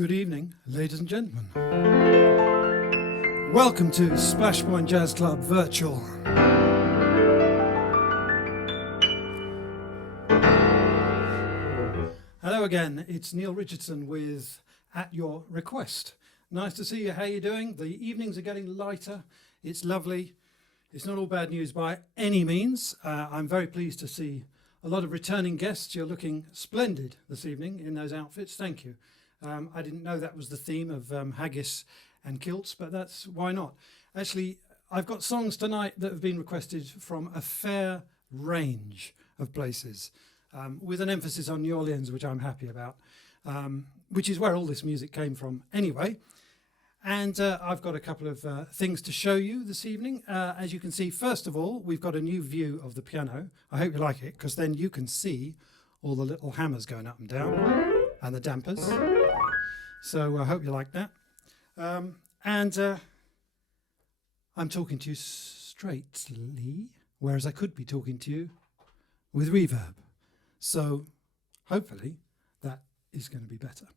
Good evening, ladies and gentlemen. Welcome to SplashPointJazz Club Virtual. Hello again, it's Neal Richardson with At Your Request. Nice to see you, how you doing? The evenings are getting lighter, it's lovely. It's not all bad news by any means. I'm very pleased to see a lot of returning guests. You're looking splendid this evening in those outfits, thank you. I didn't know that was the theme of haggis and kilts, but that's why not. Actually, I've got songs tonight that have been requested from a fair range of places, with an emphasis on New Orleans, which I'm happy about, which is where all this music came from anyway. And I've got a couple of things to show you this evening. As you can see, first of all, we've got a new view of the piano. I hope you like it, because then you can see all the little hammers going up and down and the dampers. So I hope you like that. I'm talking to you straightly, whereas I could be talking to you with reverb. So hopefully that is going to be better.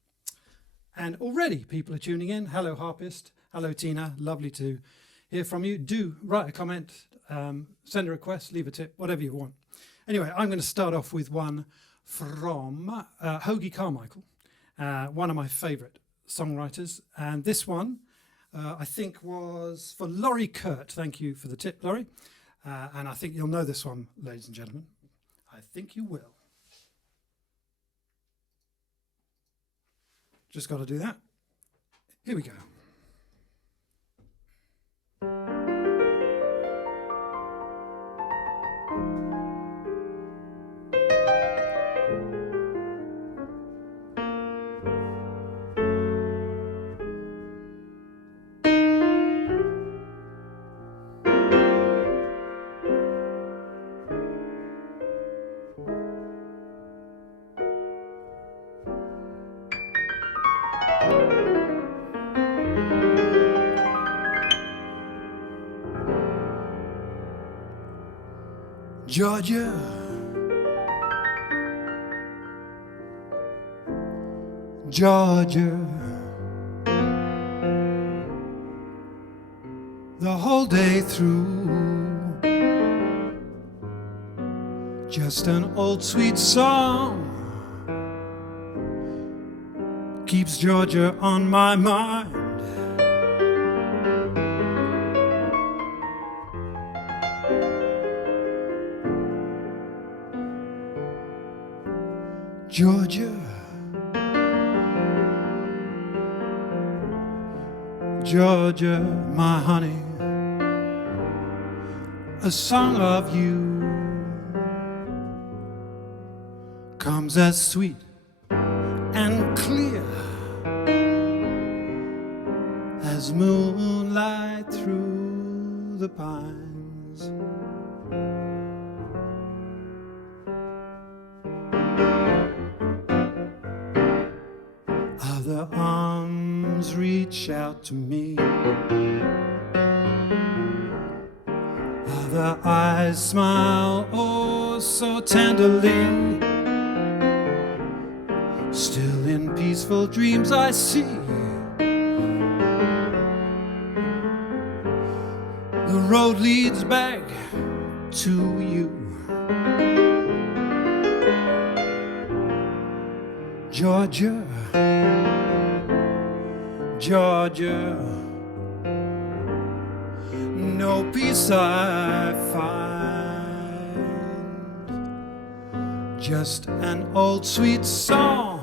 And already people are tuning in. Hello, harpist. Hello, Tina. Lovely to hear from you. Do write a comment, send a request, leave a tip, whatever you want. Anyway, I'm going to start off with one from Hoagy Carmichael, one of my favourite songwriters. And this one, I think, was for Laurie Kurt. Thank you for the tip, Laurie. And I think you'll know this one, ladies and gentlemen. I think you will. Just got to do that. Here we go. Georgia, Georgia, the whole day through, just an old sweet song keeps Georgia on my mind. Georgia, Georgia, my honey, a song of you comes as sweet and clear as moonlight through the pines. Other arms reach out to me, other eyes smile oh so tenderly. Still in peaceful dreams I see the road leads back to you. Georgia, Georgia, no peace I find, just an old sweet song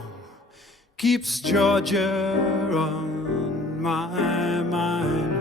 keeps Georgia on my mind.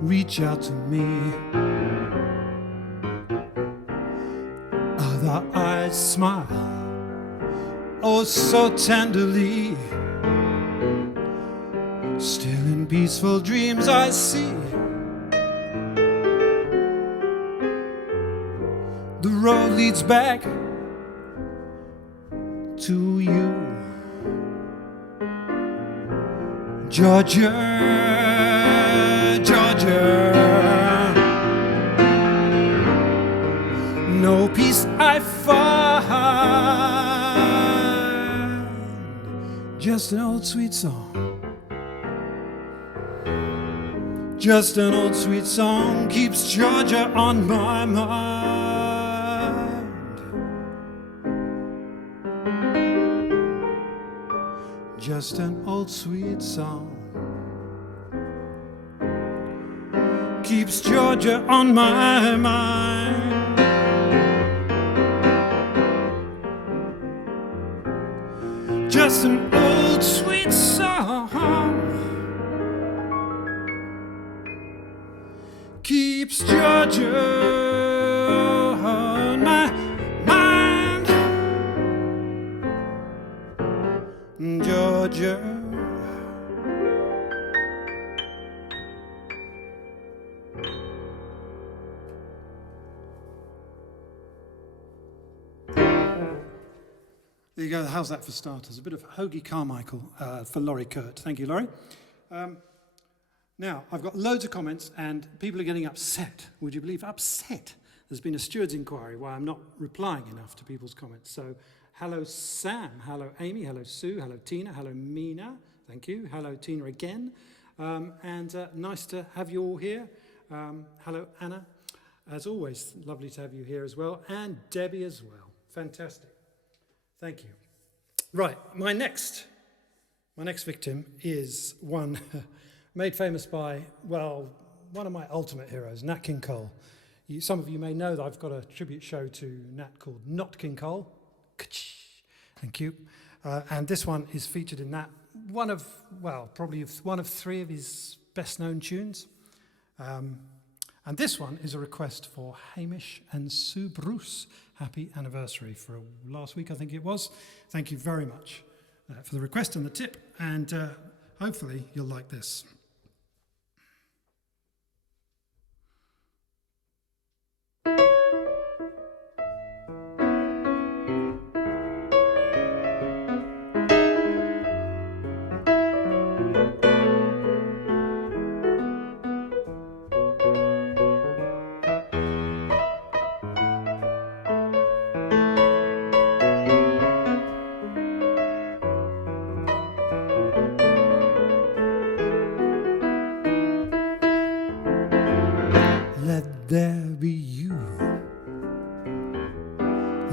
reach out to me. Other eyes smile, oh so tenderly. Still in peaceful dreams I see the road leads back to you, Georgia, Georgia. No peace I find, just an old sweet song. Just an old sweet song keeps Georgia on my mind. Just an old sweet song keeps Georgia on my mind. Just an old sweet song keeps Georgia on my mind. Georgia. There you go. How's that for starters? A bit of Hoagie Carmichael for Laurie Kurt. Thank you, Laurie. Now, I've got loads of comments and people are getting upset. Would you believe upset? There's been a steward's inquiry why I'm not replying enough to people's comments. So, hello Sam, hello Amy, hello Sue, hello Tina, hello Mina. Thank you. Hello Tina again. And nice to have you all here. Hello Anna. As always, lovely to have you here as well. And Debbie as well. Fantastic. Thank you. Right, my next victim is one made famous by, well, one of my ultimate heroes, Nat King Cole. Some of you may know that I've got a tribute show to Nat called Not King Cole. Thank you. And this one is featured in that. Probably one of three of his best-known tunes. And this one is a request for Hamish and Sue Bruce. Happy anniversary for last week, I think it was. Thank you very much for the request and the tip, and hopefully you'll like this. Let there be you,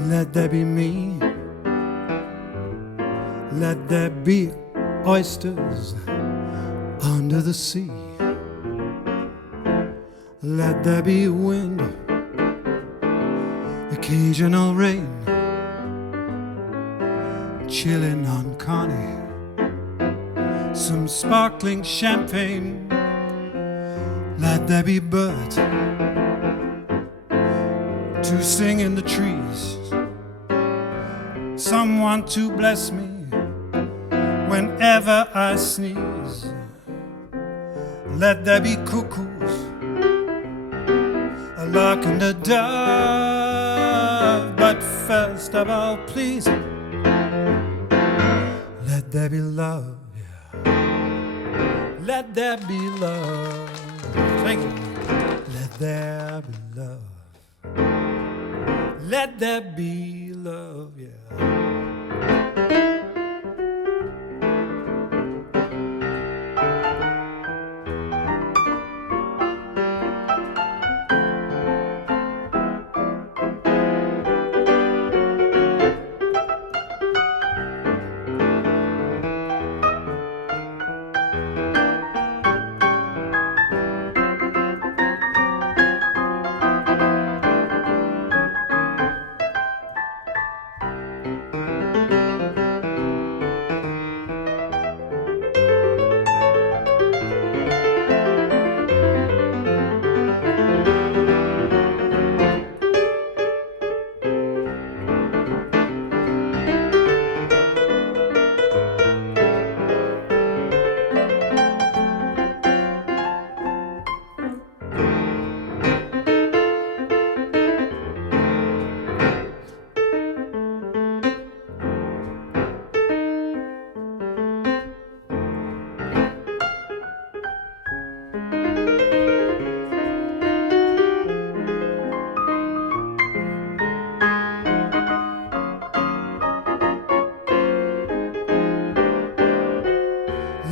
let there be me, let there be oysters under the sea, let there be wind, occasional rain, chilling on Connie, some sparkling champagne. Let there be birds to sing in the trees, someone to bless me whenever I sneeze. Let there be cuckoos, a lark and a dove, but first of all, please, let there be love, yeah. Let there be love. Thank you. Let there be love. Let there be love, yeah.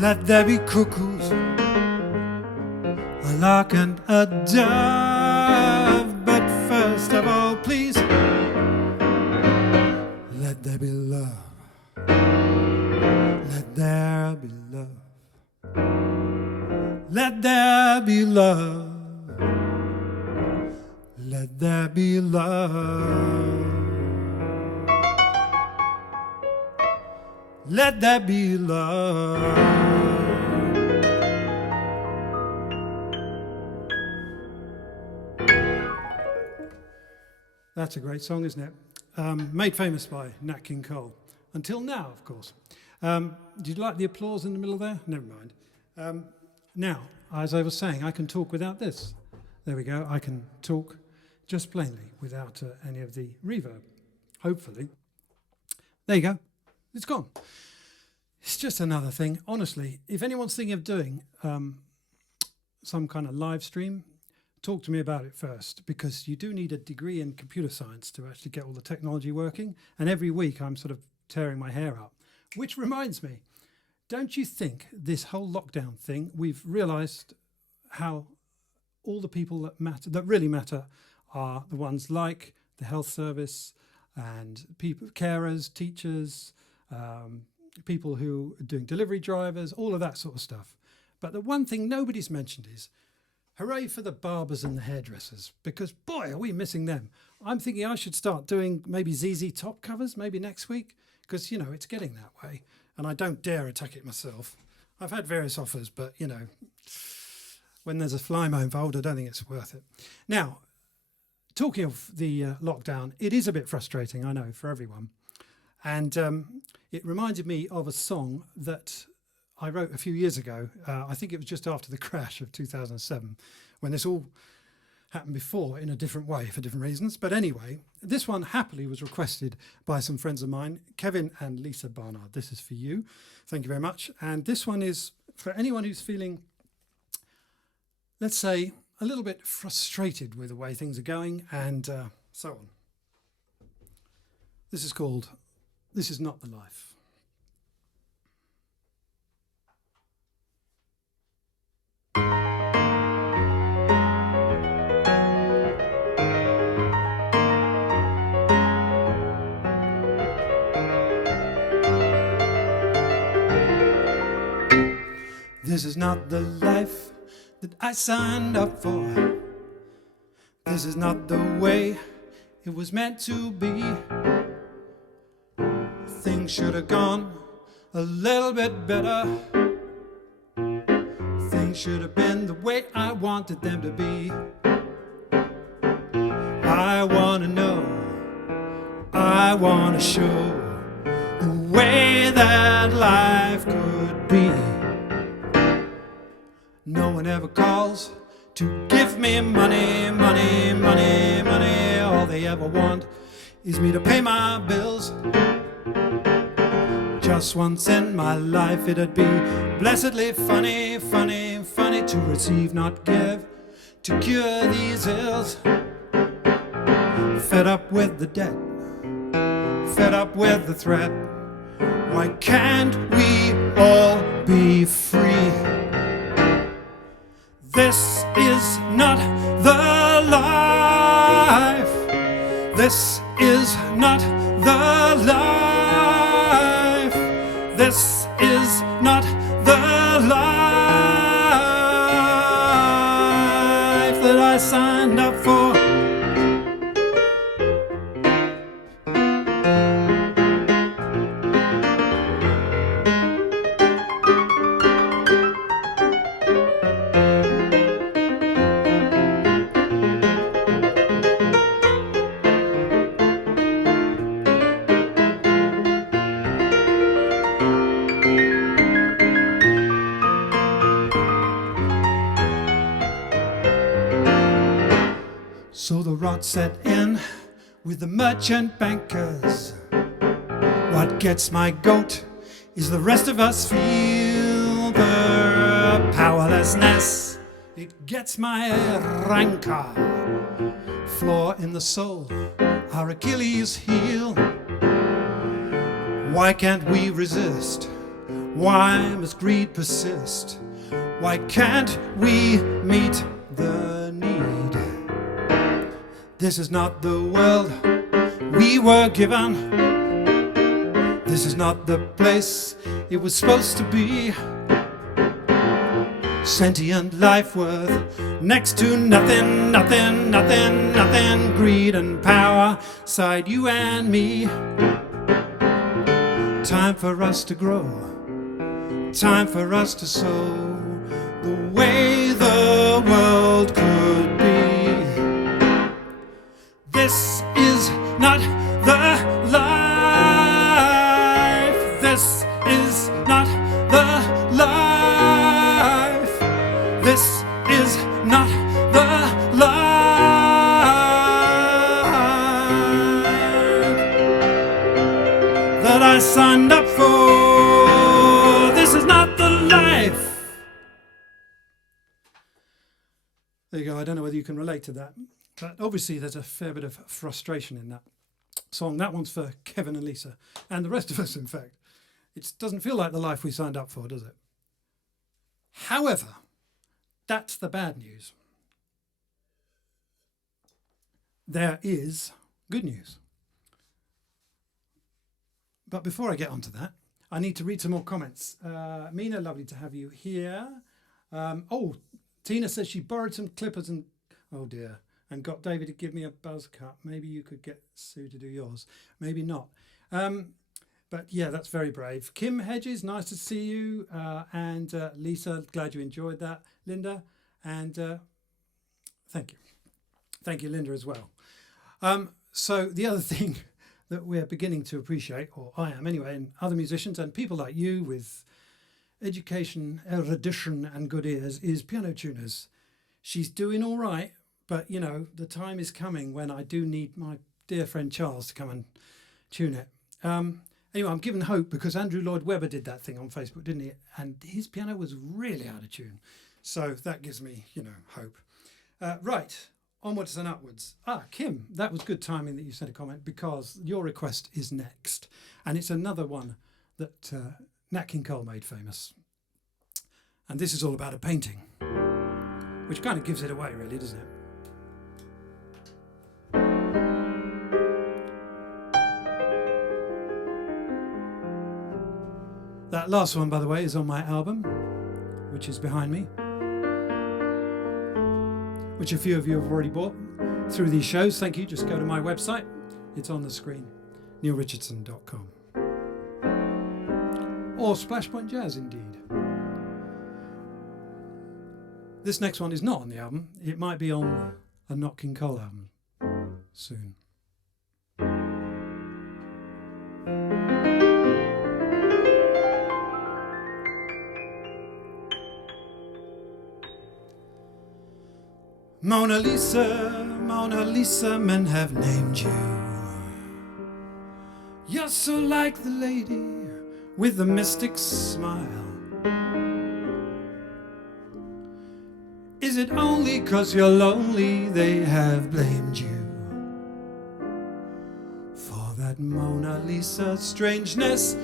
Let there be cuckoos, a lark and a dove. But first of all, please, let there be love. Let there be love. Let there be love. Let there be love. Let there be love. That's a great song, isn't it? Made famous by Nat King Cole. Until now, of course. Did you like the applause in the middle there? Never mind. Now, as I was saying, I can talk without this. There we go. I can talk just plainly without any of the reverb, hopefully. There you go. It's gone. It's just another thing. Honestly, if anyone's thinking of doing some kind of live stream, talk to me about it first, because you do need a degree in computer science to actually get all the technology working. And every week I'm sort of tearing my hair up. Which reminds me, don't you think this whole lockdown thing, we've realised how all the people that matter, that really matter, are the ones like the health service and people, carers, teachers, people who are doing delivery drivers, all of that sort of stuff. But the one thing nobody's mentioned is, hooray for the barbers and the hairdressers, because boy, are we missing them. I'm thinking I should start doing maybe ZZ Top covers, maybe next week, because, you know, it's getting that way. And I don't dare attack it myself. I've had various offers, but, you know, when there's a Flymo involved, I don't think it's worth it. Now, talking of the lockdown, it is a bit frustrating, I know, for everyone. And it reminded me of a song that I wrote a few years ago. I think it was just after the crash of 2007, when this all happened before in a different way for different reasons. But anyway, this one happily was requested by some friends of mine, Kevin and Lisa Barnard. This is for you. Thank you very much. And this one is for anyone who's feeling, let's say, a little bit frustrated with the way things are going and so on. This is called This Is Not the Life. This is not the life that I signed up for. This is not the way it was meant to be. Things should have gone a little bit better. Things should have been the way I wanted them to be. I want to know, I want to show the way that life could be. No one ever calls to give me money, money, money, money. All they ever want is me to pay my bills. Just once in my life it'd be blessedly funny, funny, funny to receive, not give, to cure these ills. Fed up with the debt, fed up with the threat. Why can't we all be free? This is not the life. This is not the life. This is not the life that I signed up for. So the rot set in with the merchant bankers. What gets my goat is the rest of us feel the powerlessness. It gets my rancor. Flaw in the soul, our Achilles heel. Why can't we resist? Why must greed persist? Why can't we meet the need? This is not the world we were given. This is not the place it was supposed to be. Sentient life worth next to nothing, nothing, nothing, nothing. Greed and power side you and me. Time for us to grow, time for us to sow the way the world could be. This is not the life. This is not the life. This is not the life that I signed up for. This is not the life. There you go. I don't know whether you can relate to that, but obviously there's a fair bit of frustration in that song. That one's for Kevin and Lisa, and the rest of us, in fact. It doesn't feel like the life we signed up for, does it? However, that's the bad news. There is good news. But before I get onto that, I need to read some more comments. Mina, lovely to have you here. Tina says she borrowed some clippers and, oh dear, and got David to give me a buzz cut. Maybe you could get Sue to do yours. Maybe not. But yeah, that's very brave. Kim Hedges, nice to see you. And Lisa, glad you enjoyed that. Linda, and thank you. Thank you, Linda, as well. So the other thing that we're beginning to appreciate, or I am anyway, and other musicians and people like you with education, erudition and good ears, is piano tuners. She's doing all right, but you know, the time is coming when I do need my dear friend Charles to come and tune it. Anyway, I'm given hope because Andrew Lloyd Webber did that thing on Facebook, didn't he? And his piano was really out of tune. So that gives me, you know, hope. Right, onwards and upwards. Kim, that was good timing that you sent a comment because your request is next. And it's another one that Nat King Cole made famous. And this is all about a painting, which kind of gives it away, really, doesn't it? That last one, by the way, is on my album, which is behind me, which a few of you have already bought through these shows. Thank you. Just go to my website. It's on the screen, nealrichardson.com. Or SplashPointJazz, indeed. This next one is not on the album. It might be on a Nat King Cole album soon. Mona Lisa, Mona Lisa, men have named you. You're so like the lady with the mystic smile. Is it only 'cause you're lonely they have blamed you for that Mona Lisa strangeness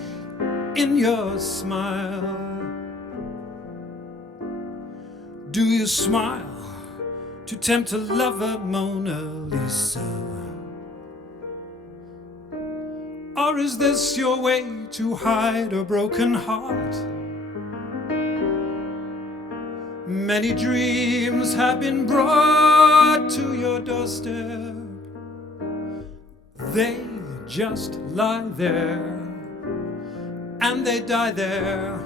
in your smile? Do you smile to tempt a lover, Mona Lisa? Or is this your way to hide a broken heart? Many dreams have been brought to your doorstep. They just lie there and they die there.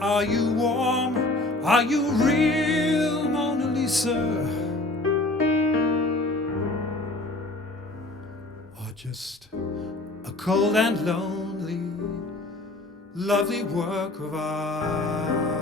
Are you warm? Are you real, Mona Lisa? Or just a cold and lonely, lovely work of art?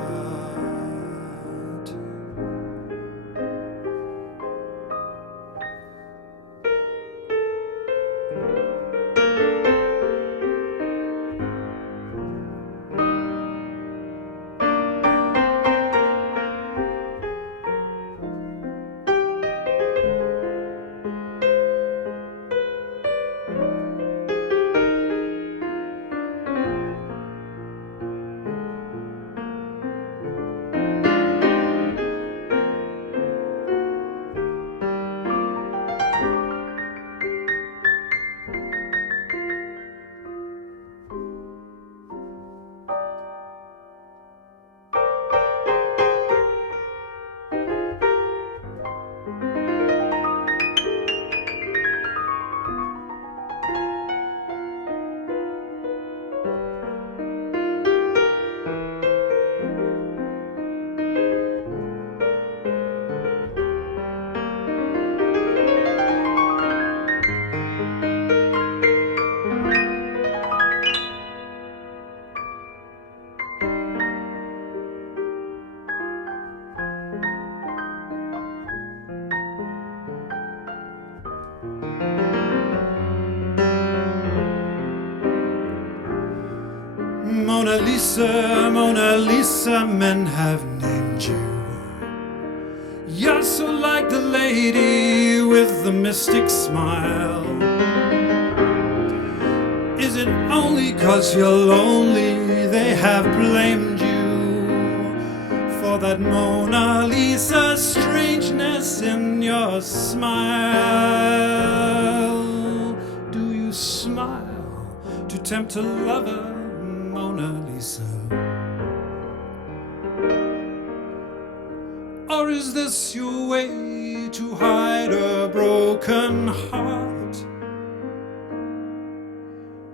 Mona Lisa, Mona Lisa, men have named you. You're so like the lady with the mystic smile. Is it only 'cause you're lonely they have blamed you for that Mona Lisa strangeness in your smile? Do you smile to tempt a lover, Mona Lisa? Or is this your way to hide a broken heart?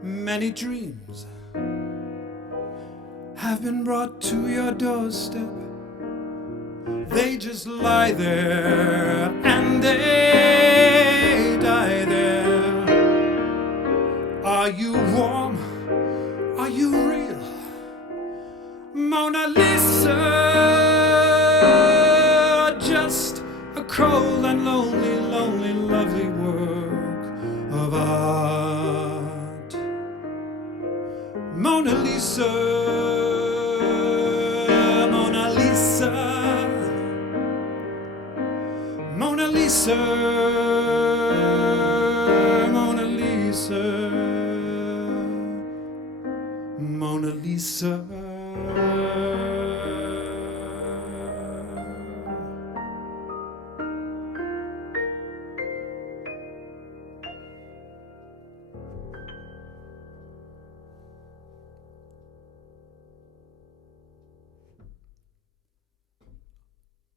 Many dreams have been brought to your doorstep. They just lie there and they die there. Are you warm? Are you real? Mona Lisa, just a cold and lonely, lonely, lovely work of art. Mona Lisa, Mona Lisa, Mona Lisa, Mona Lisa, Mona Lisa.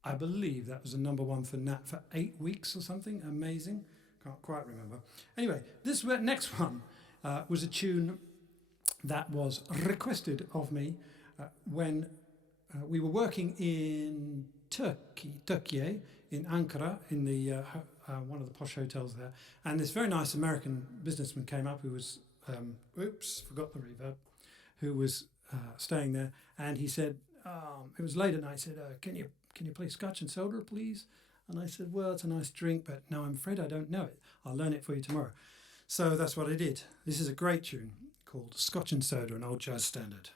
I believe that was a #1 for Nat for 8 weeks or something. Amazing. Can't quite remember. Anyway, this next one was a tune that was requested of me when we were working in Turkey, in Ankara, in the one of the posh hotels there. And this very nice American businessman came up who was, forgot the reverb, who was staying there. And he said, it was late at night, he said, can you play Scotch and Soda, please? And I said, well, it's a nice drink, but no, I'm afraid I don't know it. I'll learn it for you tomorrow. So that's what I did. This is a great tune called Scotch and Soda, an old jazz standard.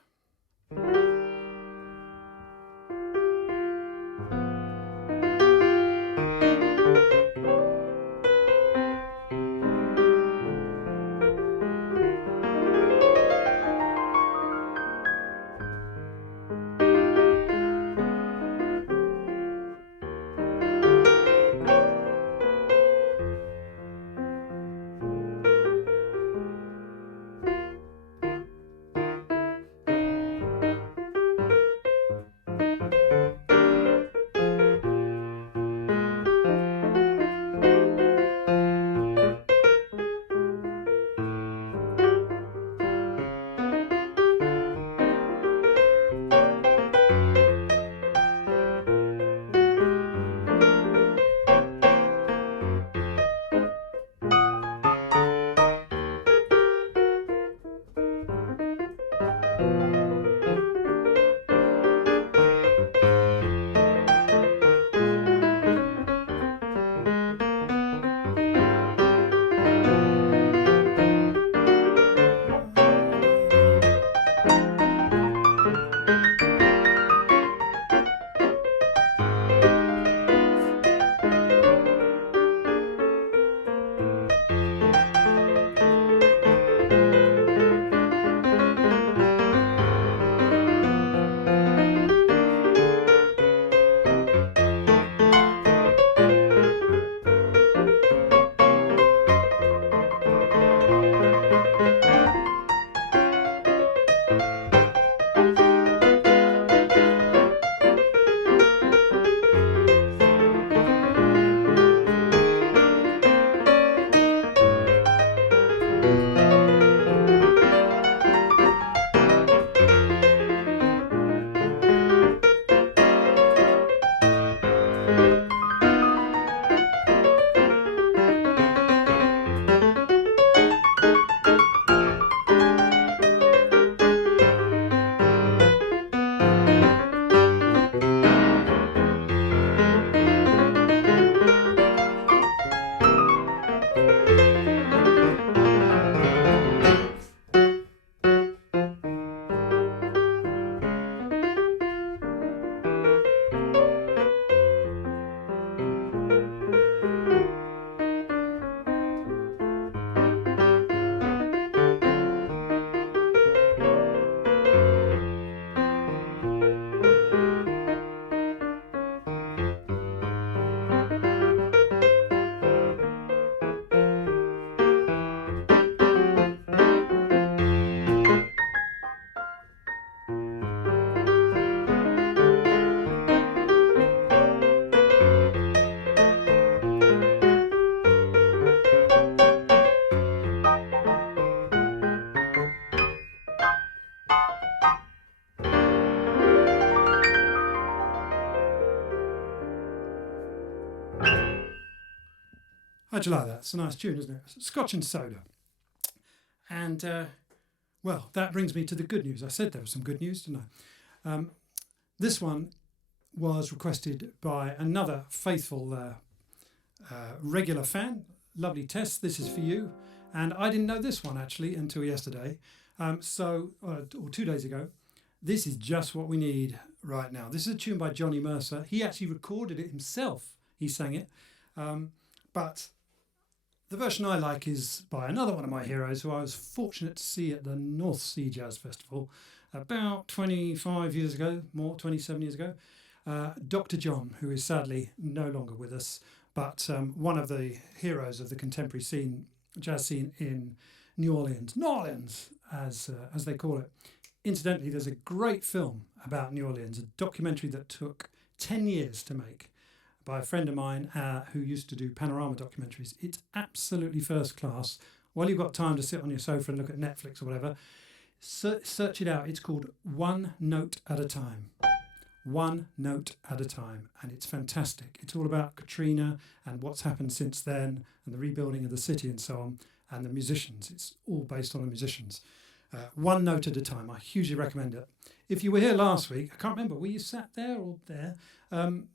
How'd you like that? It's a nice tune, isn't it? Scotch and soda. And, well, that brings me to the good news. I said there was some good news, didn't I? This one was requested by another faithful regular fan. Lovely Tess, this is for you. And I didn't know this one, actually, until yesterday. Or 2 days ago. This is just what we need right now. This is a tune by Johnny Mercer. He actually recorded it himself. He sang it. But the version I like is by another one of my heroes who I was fortunate to see at the North Sea Jazz Festival about 25 years ago, 27 years ago. Dr. John, who is sadly no longer with us, but one of the heroes of the contemporary scene, jazz scene in New Orleans, as they call it. Incidentally, there's a great film about New Orleans, a documentary that took 10 years to make by a friend of mine who used to do panorama documentaries. It's absolutely first class. While you've got time to sit on your sofa and look at Netflix or whatever, search it out. It's called One Note at a Time. One Note at a Time. And it's fantastic. It's all about Katrina and what's happened since then and the rebuilding of the city and so on, and the musicians. It's all based on the musicians. One Note at a Time. I hugely recommend it. If you were here last week, I can't remember, were you sat there or there?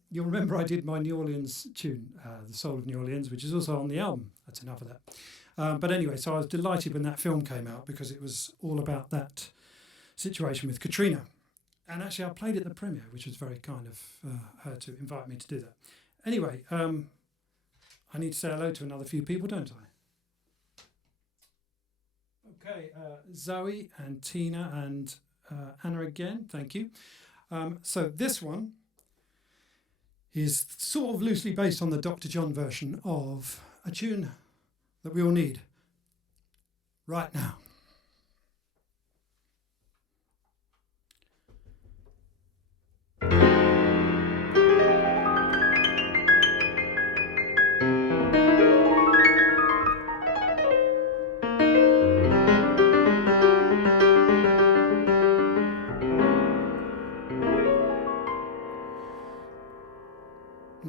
You'll remember I did my New Orleans tune, The Soul of New Orleans, which is also on the album. That's enough of that. But anyway, so I was delighted when that film came out because it was all about that situation with Katrina. And actually I played at the premiere, which was very kind of her to invite me to do that. Anyway, I need to say hello to another few people, don't I? Okay, Zoe and Tina and Anna again, thank you. So this one is sort of loosely based on the Dr. John version of a tune that we all need right now.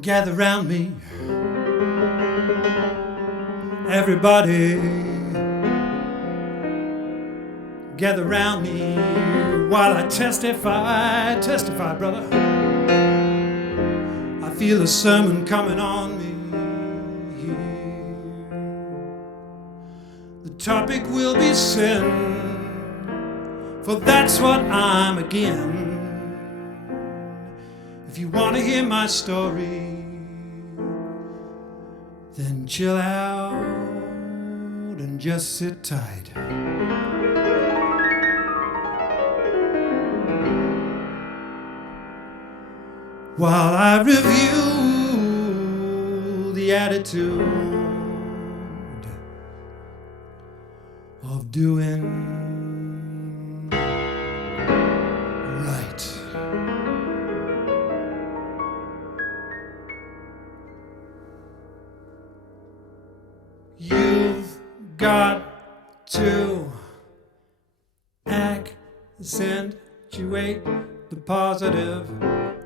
Gather round me, everybody. Gather round me while I testify, brother. I feel a sermon coming on me here. The topic will be sin, for that's what I'm again. If you want to hear my story, then chill out and just sit tight. While I review the attitude of doing right. You've got to accentuate the positive,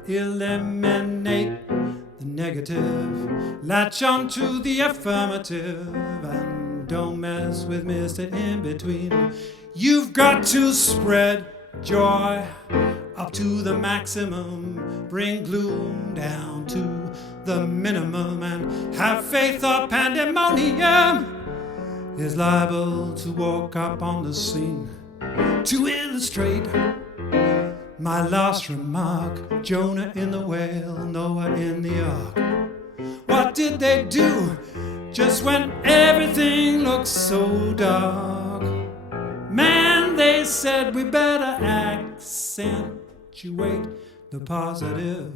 eliminate the negative, latch on to the affirmative, and don't mess with Mr. In Between. You've got to spread joy up to the maximum, bring gloom down to the minimum, and have faith or pandemonium is liable to walk up on the scene to illustrate my last remark. Jonah in the whale, Noah in the ark. What did they do just when everything looked so dark? Man, they said we better accentuate the positive,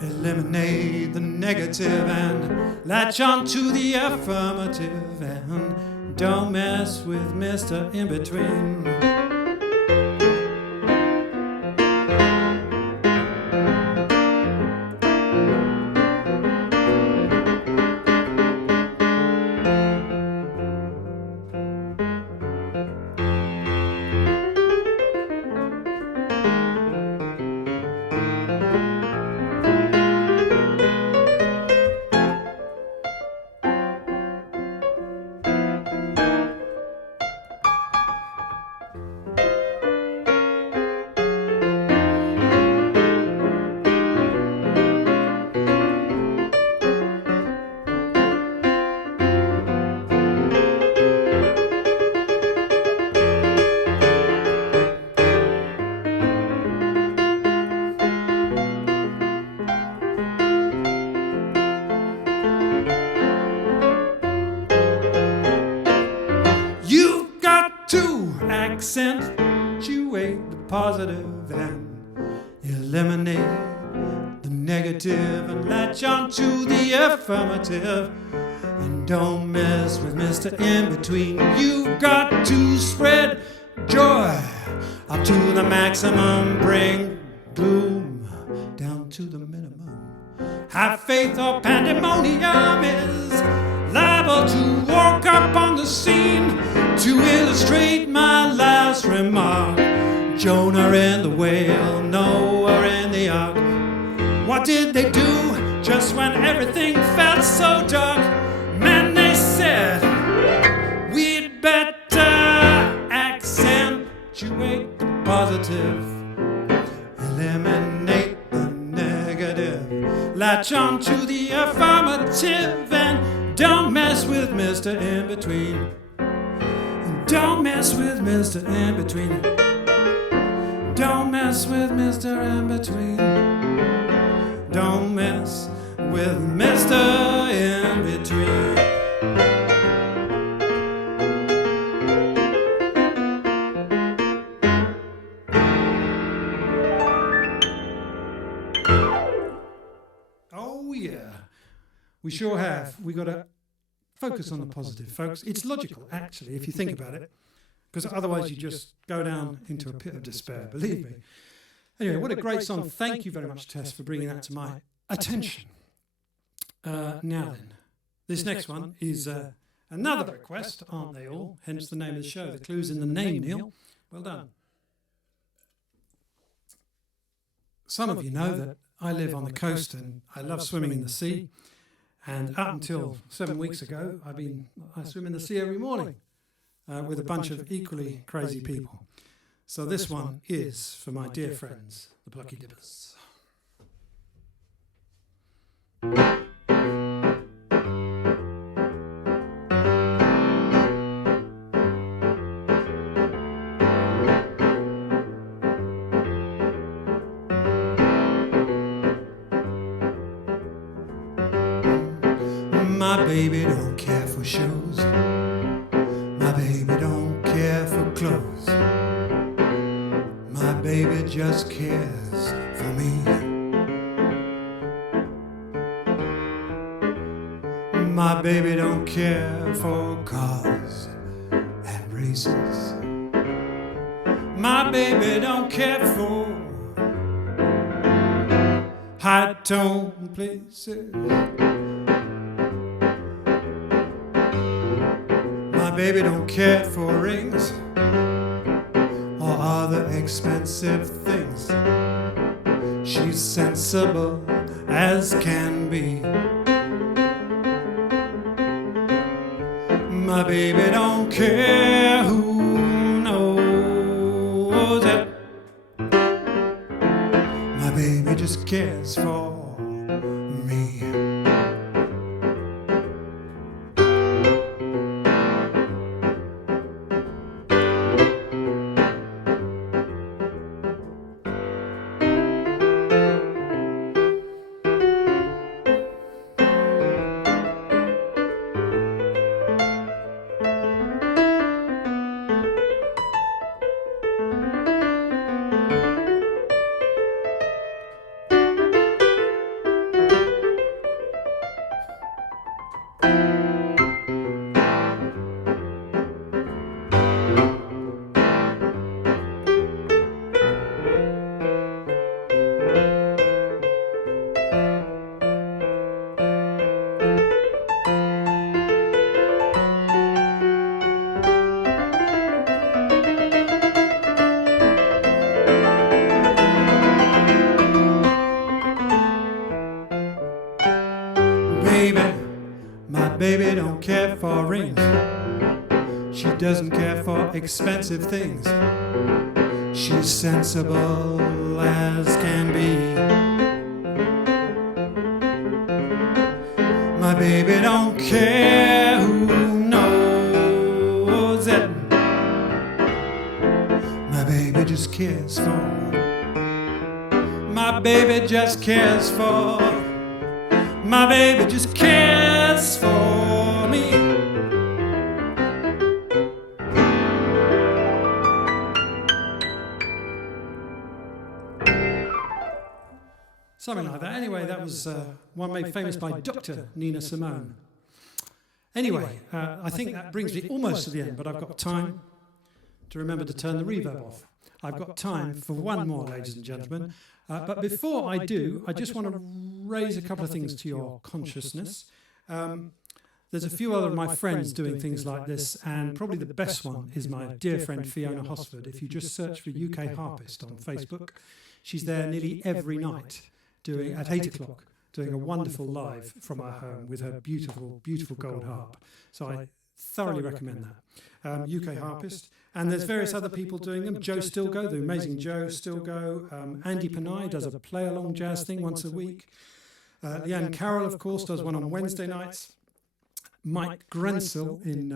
eliminate the negative, and latch on to the affirmative, and don't mess with Mr. In Between. positive and eliminate the negative and latch on to the affirmative. And don't mess with Mr. In-Between. You've got to spread joy up to the maximum, bring gloom down to the minimum. Have faith or pandemonium is liable to walk up on the scene to illustrate my last remark. Jonah and the whale, Noah and the ark. What did they do just when everything felt so dark? Man, they said, we'd better accentuate the positive, eliminate the negative, latch on to the affirmative, and don't mess with Mr. In-Between. Don't mess with Mr. In-Between. Don't mess with Mr. In-Between. Don't mess with Mr. In-Between. Oh yeah, we sure have. We got to focus on the positive, folks. It's logical, actually, if you think about it, because otherwise you just go down into a pit of despair, believe me. Anyway, what a great song. Thank you very much, Tess, for bringing that to my attention. Now then, this next one is another request, aren't they all? Hence the name of the show. The clue's in the name, Neil. Well done. Some of you know that I live on the coast and I love swimming in the sea. And up until 7 weeks ago, I swim in the sea every morning with a bunch of equally crazy people. So this one is for my dear friends, the Plucky Dippers. My baby don't care for shows. My baby don't care for clothes. My baby just cares for me. My baby don't care for cars and races. My baby don't care for high-tone places. My baby don't care for rings or other expensive things. She's sensible as can be. My baby don't care who knows it. My baby just cares for me. Baby don't care for rings. She doesn't care for expensive things. She's sensible as can be. My baby don't care who knows it. My baby just cares for. My baby just cares for. My baby just cares for me. Something like that. Anyway, that was one made famous by Dr. Nina Simone. Anyway, I think that brings me almost to the end, but I've got time to remember to turn the reverb off. I've got time for one more, ladies and gentlemen. But before I do, I just want to raise a couple of things to your consciousness. There's a few other of my friends doing things like this, and probably the best one is my dear friend Fiona Hosford. If you just search for UK Harpist on Facebook, she's there nearly every night doing at 8 o'clock, doing a wonderful live from her home with her beautiful, beautiful gold harp. So I thoroughly recommend that. UK Harpist. And there's various other people doing them. Joe Stilgo, the amazing Joe Stilgo. Andy Panay does a play-along jazz thing once a week. Leanne Carroll, of course, does one on Wednesday nights. Mike Grensill in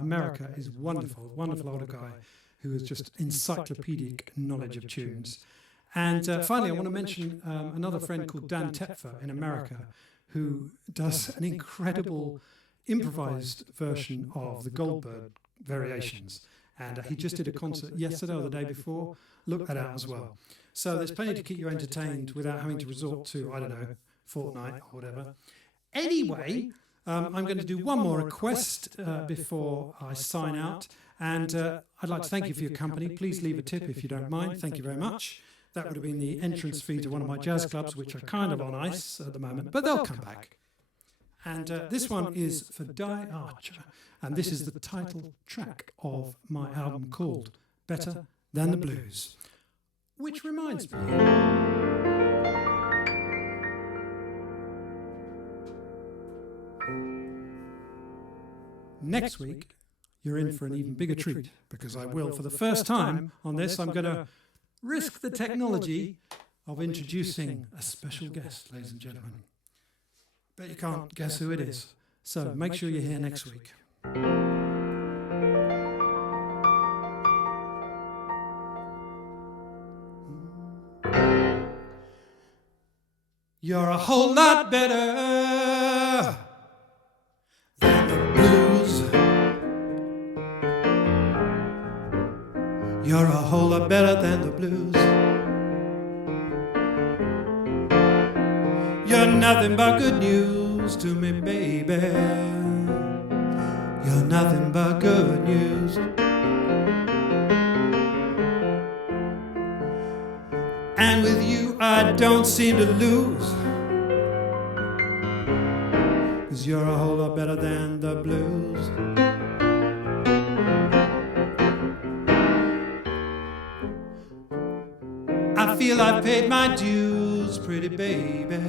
America is wonderful, wonderful older guy who has just encyclopedic knowledge of tunes. And finally, I want to mention another friend called Dan Tepfer in America who does an incredible improvised version of the Goldberg variations. And he just did a concert yesterday or the day before. Look that out as well. So there's plenty to keep you entertained without having to resort to, I don't know, Fortnite or whatever. Anyway, I'm going to do one more request before I sign out. And I'd like to thank you for your company. Please leave a tip if you don't mind. Thank you very much. That would have been the entrance fee to one of my jazz clubs, which are kind of on ice at the moment, but they'll come back. And this one is for Di Archer. And this is the title track of my album called Better Than the Blues. Which reminds me... Next week, you're in for an even bigger treat, because I will, for the first time on this, I'm going to risk the technology of introducing a special guest, ladies and gentlemen. Bet you can't guess who it is. So make sure you're here next week. You're a whole lot better than the blues. You're a whole lot better than the blues. You're nothing but good news to me, baby. You're nothing but good news. And with you I don't seem to lose, 'cause you're a whole lot better than the blues. I feel I've paid my dues, pretty baby.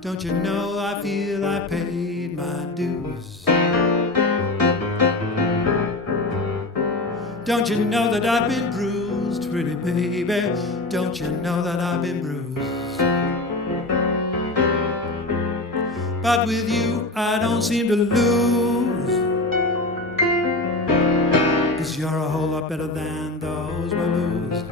Don't you know I feel I paid my dues? Don't you know that I've been bruised, pretty baby? Don't you know that I've been bruised? But with you I don't seem to lose, 'cause you're a whole lot better than those blues.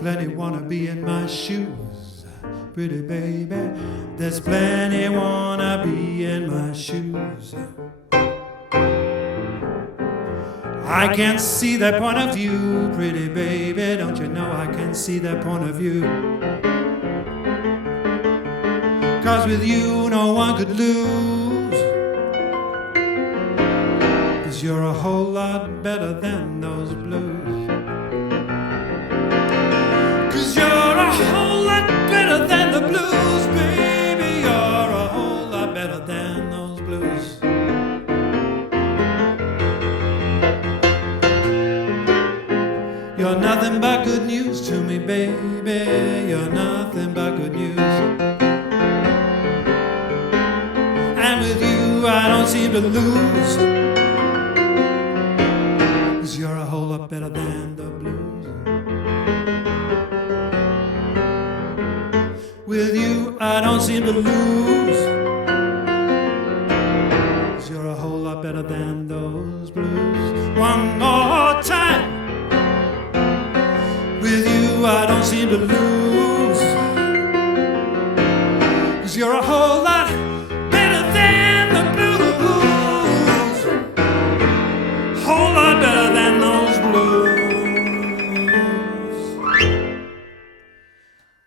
Plenty wanna be in my shoes, pretty baby. There's plenty wanna be in my shoes. I can see their point of view, pretty baby. Don't you know I can see their point of view? 'Cause with you no one could lose, 'cause you're a whole lot better than those blues. You're a whole lot better than the blues, baby. You're a whole lot better than those blues. You're nothing but good news to me, baby. You're nothing but good news. And with you I don't seem to lose, 'cause you're a whole lot better than the blues. With you I don't seem to lose, 'cause you're a whole lot better than those blues. One more time. With you I don't seem to lose, 'cause you're a whole lot better than the blues. Whole lot better than those blues.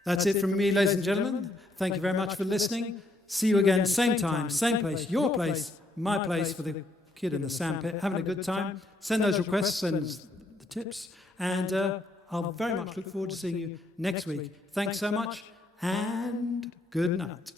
That's it from me, ladies and gentlemen. Thank you very much for listening. See you again, same time, same place, your place, my place, for the kid in the sandpit, having a good time. Send those requests, send the tips, and I'll very much look forward to seeing you next week. Thanks so much, and good night.